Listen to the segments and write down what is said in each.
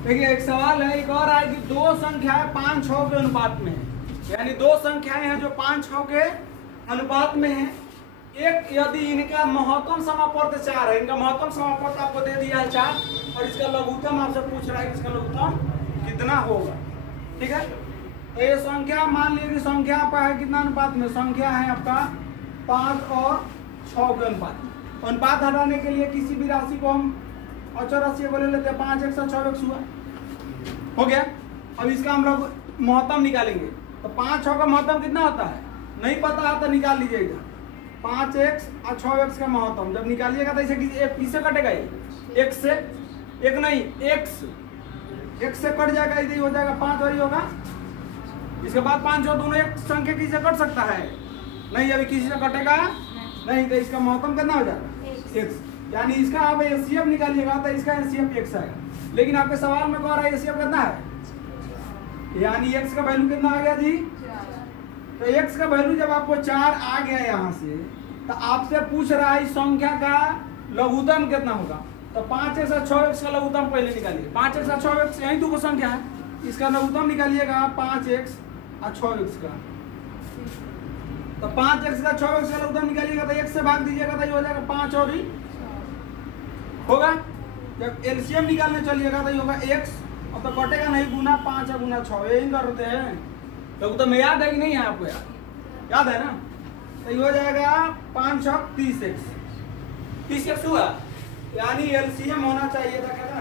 देखिए एक सवाल है, एक और है कि दो संख्याएं 5-6 के अनुपात में है, यानी दो संख्याएं हैं जो 5-6 के अनुपात में है। एक यदि इनका महत्तम समापर्त 4 है, इनका महत्तम समापर्त आपको दे दिया है 4 और इसका लघुत्तम आपसे पूछ रहा है कि इसका लघुत्तम कितना होगा। ठीक है, तो ये संख्या मान लीजिए कि संख्या आपका है कितना अनुपात में, संख्या है आपका 5 और 6 के अनुपात में। अनुपात हटाने के लिए किसी भी राशि को हम अचर राशि को ले लेते हैं, 5x और 6x हुआ, हो गया। अब इसका हम लोग महत्तम निकालेंगे, तो 5-6 का महत्तम कितना होता है नहीं पता है तो निकाल लीजिएगा। 5x और 6x का महत्तम जब निकालिएगा तो इसे किससे कटेगा, ये x से, एक नहीं x से कट जाएगा, इधर हो जाएगा 5 और ये होगा, इसके बाद 5 और दोनों एक संख्या किसी से कट सकता है नहीं, अभी किसी से कटेगा नहीं, तो इसका महत्तम कितना हो जाएगा x, यानी इसका आप एचसीएफ निकालिएगा तो इसका एचसीएफ x आएगा। लेकिन आपके सवाल में कह रहा है एचसीएफ कितना है, यानी x का वैल्यू कितना आ गया जी, तो x का वैल्यू जब आपको 4 आ गया यहाँ से, तो आपसे पूछ रहा है इस संख्या का लघुत्तम कितना होगा, तो 5x और 6x का लघुत्तम पहले निकालिए। 5x और 6x यही दो संख्या है, इसका लघुत्तम निकालिएगा 5x और 6x का, तो 5x का 6x का लघुत्तम निकालिएगा तो x से भाग दीजिएगा तो ये हो जाएगा 5 और ही होगा। जब एलसीएम निकालने चलिएगा तो ये होगा x, अब तो कटेगा नहीं, गुना 5 और गुना 6 यही करते हैं, तो में याद है कि नहीं है आपको, याद है ना, तो ये हो जाएगा 5 और 30x, 30x हुआ, यानी एलसीएम होना चाहिए था कितना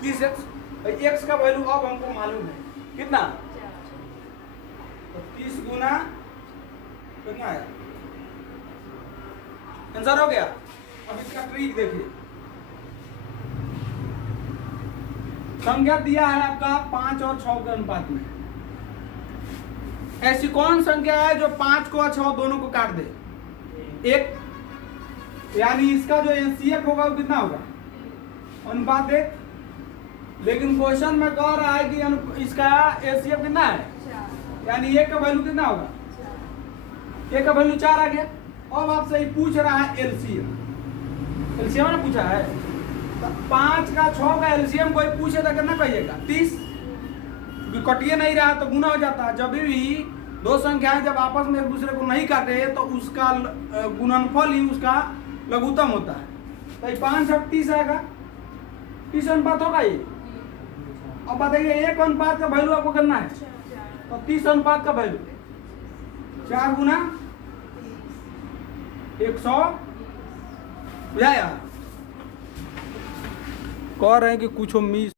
30x। x का वैल्यू अब हमको मालूम है कितना, तो 30 गुना कितना है, आंसर हो गया। अब इसका ट्रिक देखिए, संख्या दिया है आपका 5 और 6 के अनुपात में, ऐसी कौन संख्या है जो 5 को और 6 दोनों को काट दे, एक, यानी इसका जो एचसीएफ होगा वो कितना होगा, अनुपात 1। लेकिन क्वेश्चन में कह रहा है कि इसका एचसीएफ कितना है, यानी एक का वैल्यू कितना होगा, एक का वैल्यू 4 आ गया। अब आपसे पूछ रहा है एलसीएम, एलसीएम ने पूछा है, तो 5 का 6 का एलसीएम कोई पूछे तो कितना कहिएगा 30, कटिए नहीं रहा तो गुना हो जाता है। जब भी दो संख्याएं जब आपस में एक दूसरे को नहीं काटे तो उसका गुणनफल ही उसका लघुत्तम होता है, तो 5 और 30 आएगा, 30 अनुपात होगा ये। अब बताइए एक अनुपात का वैल्यू आपको करना है, तो 30 अनुपात का वैल्यू 4 गुना 100, बुझाया। कह रहे हैं कि कुछ मिस